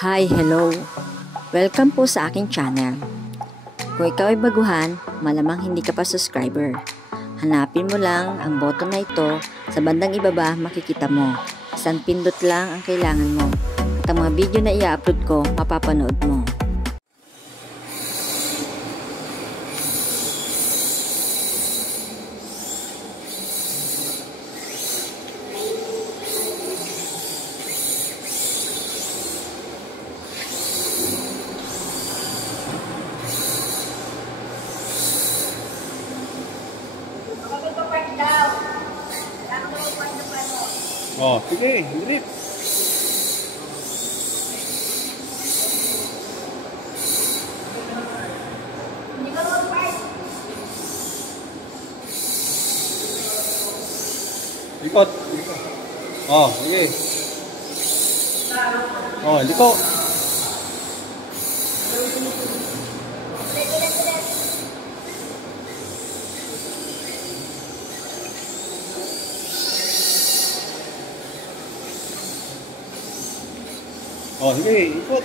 Hi, hello! Welcome po sa aking channel. Kung ikaw ay baguhan, malamang hindi ka pa subscriber. Hanapin mo lang ang button na ito, sa bandang ibaba makikita mo. Isang pindot lang ang kailangan mo. At ang mga video na i-upload ko, mapapanood mo. Oh, sige, grip. Likot. Oh, sige. Oh, liko. Oh, sige, ikot.